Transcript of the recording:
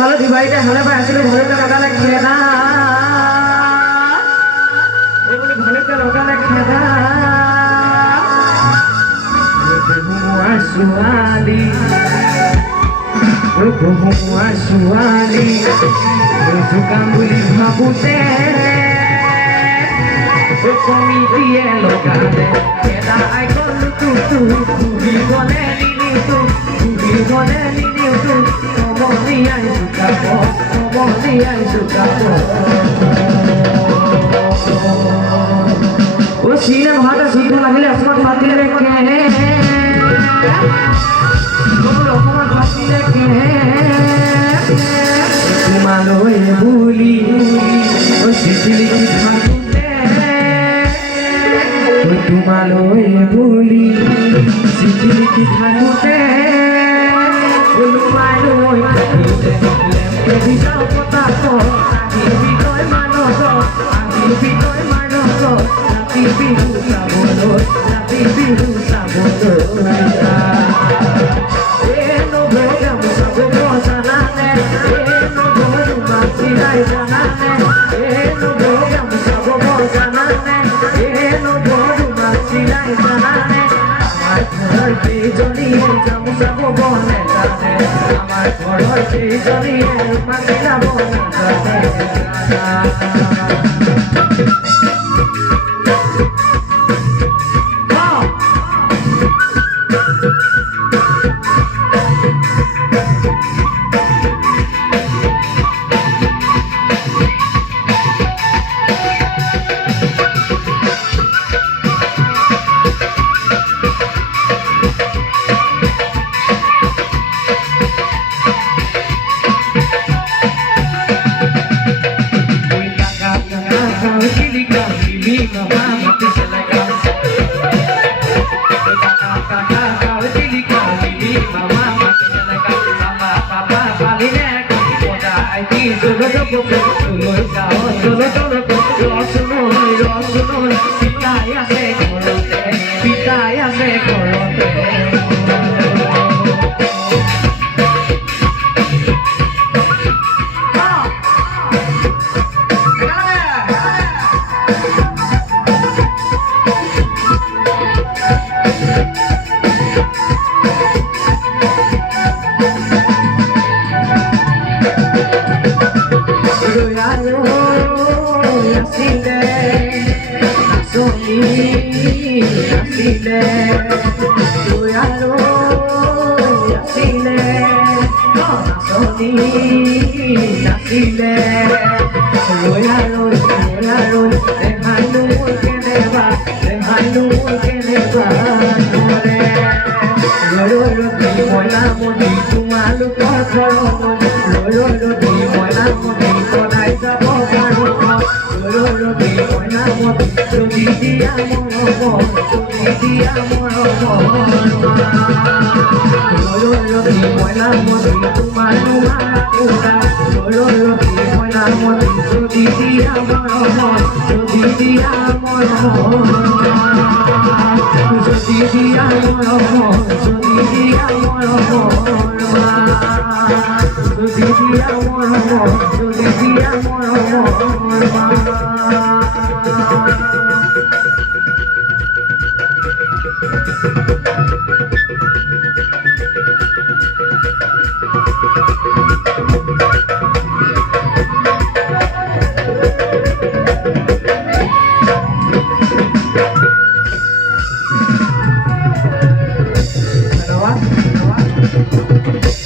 ভালো দিবাইতে হলে ভাই আসলে ভালো লগালে খেদা ও বলে ভালো লগালে খেদা হুয়া সুয়ালি হুয়া সুয়ালি জুকাম বুলি ভাবোতে কমি দিয়ে লগালে খেদা আই গল তু ঘুরি গলে নিনিউ ঘুরি গলে নিনিউ মনি আই জুকাব মনি আই জুকাব ও সিনে ভাটা শুনতে লাগিলে অসমত মাতিলে কে অসমত মাতিলে কে তোমালৈ বুলি ও চিঠি লিখি থাকোঁতে তোমালৈ বুলি চিঠি লিখি থাকোঁতে তোমালৈ থাকিলে লেম্পে যাওঁ পতাক আহিবি তই মানস আহিবি তই মানস ৰাতি বিহু চাবলৈ নবৌ গামোচা বব জানানে নবৌ মাছিলাই জানানে নবৌ গামোচা বব জানানে নবৌ মাছিলাই জানানে আমার ঘৰৰ কেইজনীয়ে গামোচা বব নেজানে আমাৰ ঘৰৰ কেইজনীয়ে মাছিলা বব নেজানে